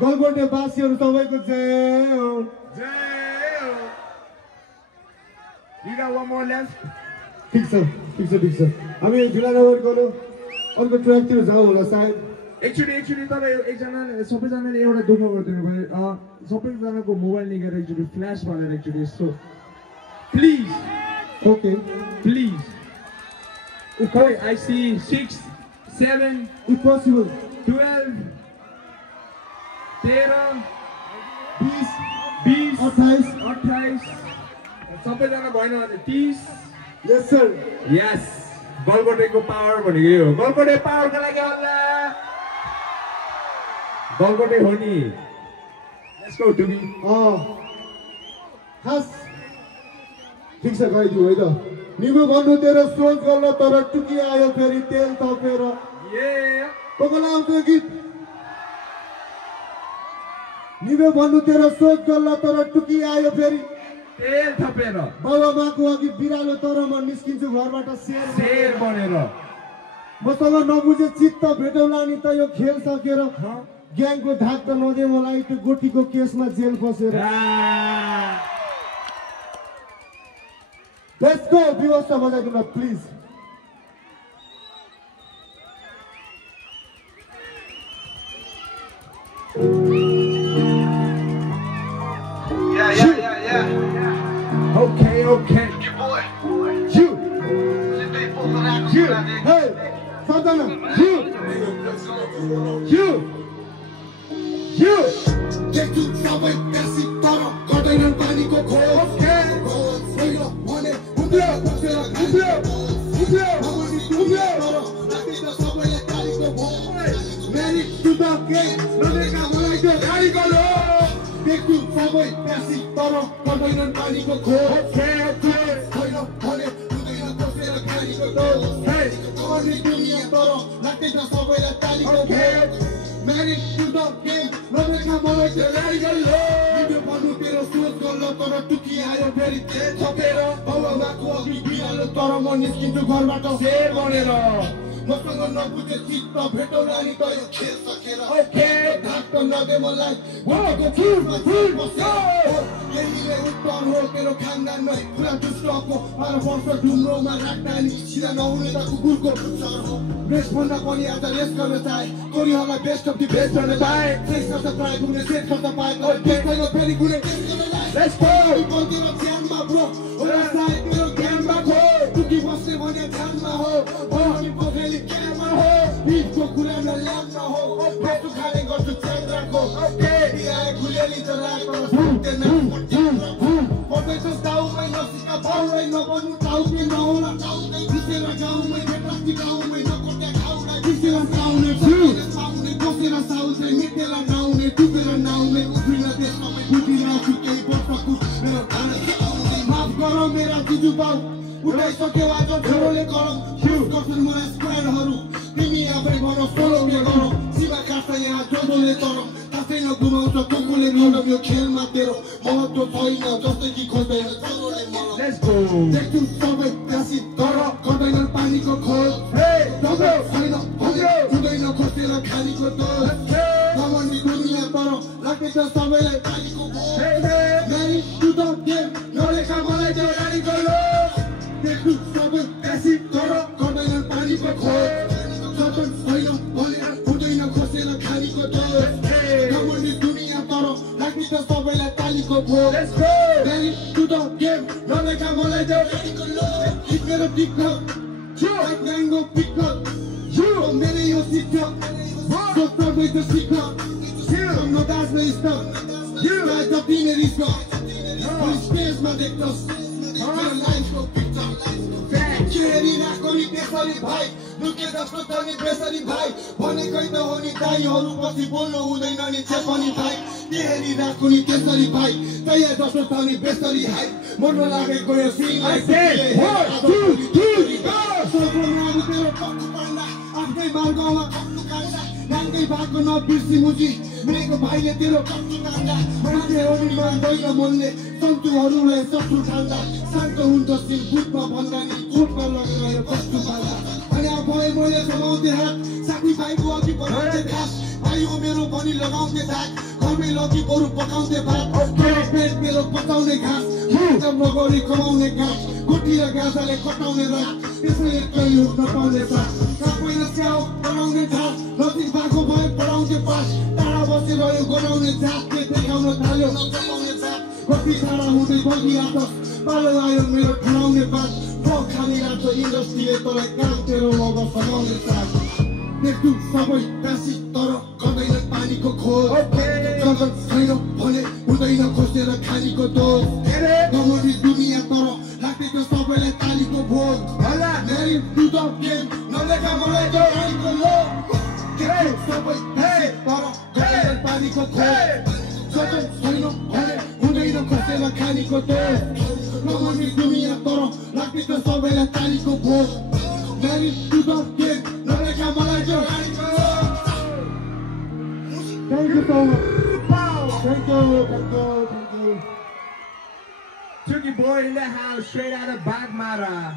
गलगोटे बासीहरु सबैको जय हो जय हो You got one more left? ठीक छ हामी झुलानगर गयो अर्को ट्र्याकतिर जाउँ होला सायद एक्चुअली तपाईँ एकजना सबैजनाले एउटा दुःख गरिदिनु भयो सबैजनाको मोबाइल निकालेर एक्चुअली फ्ल्यास भनेर एक्चुअली यस्तो please okay please okay I see 6 7 if possible 12 13 20 28 सबैजना भएन भने 30 यस सर यस गलगोटेको पावर भनेको यो हो गलगोटे पावरको लागि होला गलगोटे हो नि लेट्स गो टु बी खास ठीक छ गइदिउ है त निगो गर्नु तेरो सोच गर्न तर टुकी आयो फेरि तेल थपेर कोकोला आउँछ गीत निगो भन्नु तेरो सोच गर्न तर टुकी आयो फेरि तेल थपेर बाबा माको अघि बिरालो तर म निस्किन्छु घरबाट शेर बनेर मसँग नबुझे चित्त भेटौला नि त यो खेल सकेर ग्याङको धाक त नदे मलाई त्यो गोटीको केसमा जेल फसेर लेट्स गो व्यवस्था बजाइदिनु न please Okay. Your boy. You. Hey, Santana. You. Get to Subway, Bessie, Tara, Cotton Panico, Mary to the game, Take to Subway, Bessie, Tara, Cotton Panico, Married to the game, Rebecca Moy, the radical law. You want to get a suit color to Kia, I very dead. Topero, our Mako, we are the Toromon is into Gorbato, save on it all. Nothing on not with the teeth of Petolani, you kill okay, Doctor Nademo like, what the truth, my food was so. Lady, we can't hold it, can not make plan to stop. I want to do no man, she don't know that Kuburgo. Respond upon the other, let's go to die. Go you have my best of the best on the die. Place of the pride, who is it from the bike, or take on your penny good. Let's go! You go get a Gamba, bro. On the side, you know, Gamba, ho. To give us the one at Gamba, ho. Oh, you go really Gamba, ho. We go good and the Lamba, ho. Back to Kali, go to Chandra, go. Okay, I could really the life of the night. What makes us down, my Nassika power, I know one without me, no one without me. You say, I don't make it, I don't make it. This is a sound of you. This is a sound of me. Tell a noun, a two-bell noun, a two-bell this from a good enough to keep up for good. Half goro, mera tiju bao. Udai soke wajo, chorole goro. Shoot, cotton mora square haru. Timi abre goro, solo me goro. Siva kasta ya, jodole toro. Tase no gumau, so kukule goro, yo khel matero. Moto toina, just like you could let's go. Take to Subway, Bessie, Tara, Cotton Panico, cold. Hey, Dogo, sign up. Come on, you do me a bottle. Like it's a Subway, like Panico. Hey, Mary, to the game. No, they come on, like the radical law. Take to Subway, Bessie, Tara, Cotton Panico, cold. Cotton, sign up, put in a Cosella, Panico. Come on, you do me a bottle. Like it's a Subway, like Panico. Let's go. Mary, to the game. No, they come on, like the radical law. Keep it up, pick up. Like Mango, pick up. You many your sister, so start with the secret. I'm not as nice stuff. You like the peanut is gone. Police space my dictos. Life go picture. Cherry na kori pesari bhai. Look at the front of the pesari bhai. Bone kai ta honi dai haru pasi bolnu hudaina ni chepani bhai. Cherry na kori pesari bhai. Taya daso tani pesari hai. Mono lage ko yo sing. I said 1 2 3 go. So from now tero pakupanda. आफ्नै बारगाउँमा कट्नु काट्दा नाङ्गै बाटो नबिर्सी मुजी मेरो भाइले तेरो कट्नु काट्दा मान्छे हो नि मान्दैन मनले सन्तुहरूलाई शत्रु ठान्दा शान्त हुन्छ सिल बुटमा भन्दा नि कोटमा लगेर कस्तो पाल्दा अनि अब भए मैले समाउँदै हात साथी भाइको अघि बनाउँदै खास भाइ हो मेरो भनी लगाउँदै धाक घरमै लगी गोरु पकाउँदै भात पेट मेरो पचाउने घाँस जब नगरी कमाउने घाँस गुठी र गाजाले कटाउने रात त्यसैले कहिले उठ्न पाउने साथ सबैले स्याउ बनाउने झार नजिक भएको भए पढाउँदै पास टाढा बसेर यो गराउने जातले देखाउन थाल्यो नचलाउने जात कति टाढा हुँदै बगिरहेछ पालो आयो मेरो ठडाउने बात फक खानिरहेछ इन्डस्ट्रीले तँलाई काम तेरो मग समाउने साथ देख्छु सबै काशी तर गर्दैन पानीको खोज जगत छैन भने हुँदैन खोसेर खानीको दोष नमर्ने दुनियाँ तर लाग्दैको सबैलाई तालीको भोज मेरी दुध गेम नलेखा मलाई जरानीको लोभ सबै काशी तर गर्दैन पानीको खोज जगत छैन भने हुँदैन खोसेर खानीको दोष नमर्ने दुनियाँ तर लाग्दैको सबैलाई तालीको भोज मेरी दुध गेम नलेखा मलाई जरानीको Thank you so much. Thank you. Tookie Boy in the house, straight out of Bagmara.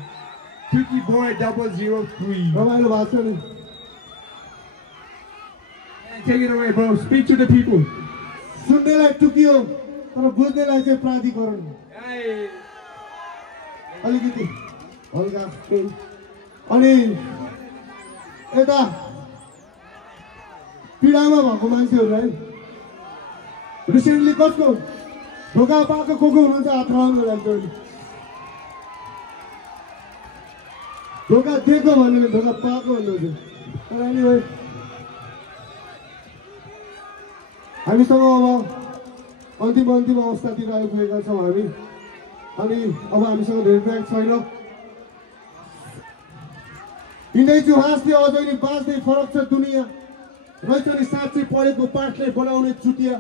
Tookie Boy 003. रमाइलो भएको छ नि Take it away, bro. Speak to the people. सुन्नेलाई टुकियो तर बुझ्नेलाई चाहिँ प्राधिकरण अलिकति हल्का केही अनि यता पीडामा भएको मान्छेहरूलाई रिसेन्टली कसको ढोका पाएको को हुनुहुन्छ हात राख्नु लाग्छ ढोका दिएको भन्यो भने ढोका पाएको भन्नुहुन्छ तर एनिवे हामीसँग अब अन्तिम अवस्थातिर आइपुगेका छौँ हामी अनि अब हामीसँग धेरै ब्याग छैन हिँड्दैछु हाँस्ने अझै नि बाँच्दै फरक छ दुनियाँ रहेछ नि साँच्चै पढेको पाठले बनाउने चुटिया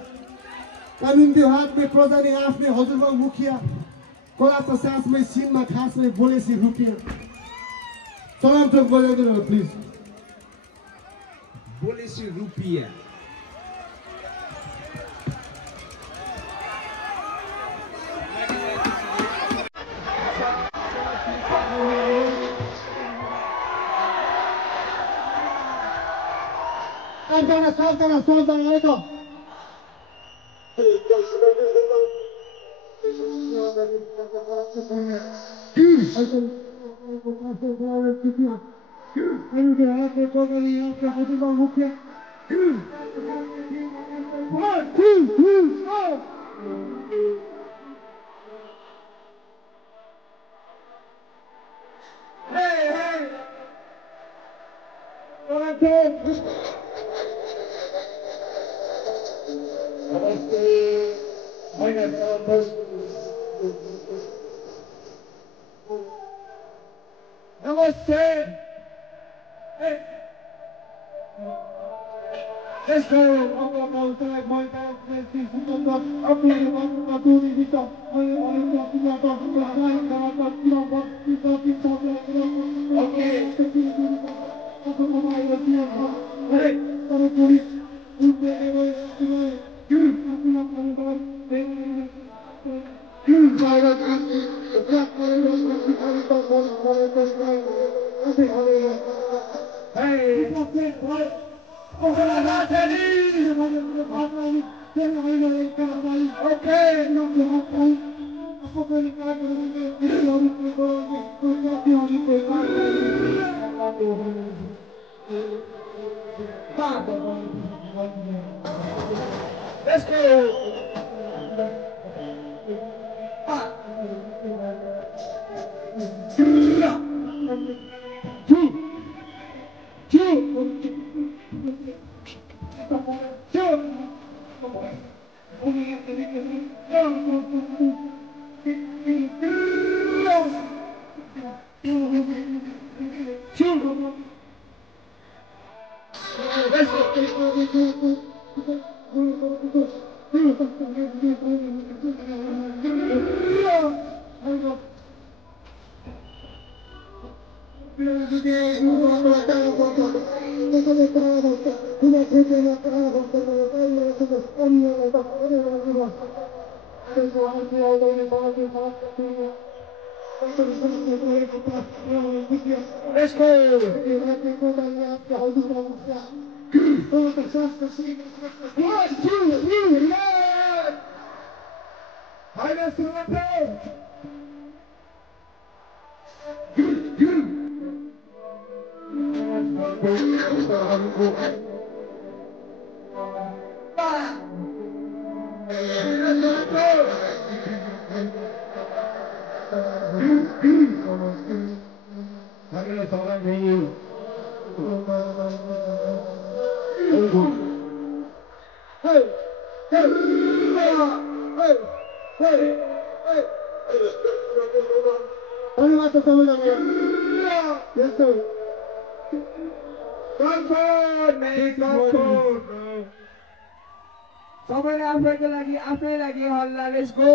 कानुन त्यो हातले प्रजा नि आफ्नै हजुरबाउ मुखिया कला त सासमै सिनमा खासमै बोलेसी रुपियाँ सलाम चोक बजाइदिनु होला please Bolesi Rupia. Saltana, eto. Namaste. Hey. Let's go. Let's go. Let's go. धन्यवाद सबैजनालाई यस्तो सबैले आफैको लागि आफ्नै लागि हल्ला लेट्स गो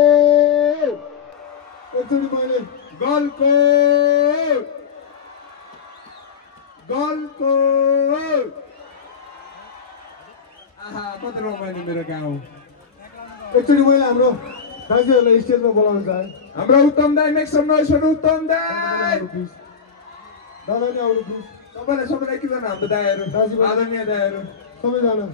एकचोटि मैले गलकोट आहा कति रमाइलो मेरो गाउँ एकचोटि मैले हाम्रो दाजुहरूलाई स्टेजमा बोलाउन चाहेँ हाम्रो उत्तम दाई मेक सम नोइज फर उत्तम दाई दादा नि आउनु प्लिज सबैलाई के गर्नु हाम्रो दाइहरू दाजु आदरणीय दाइहरू सबैजना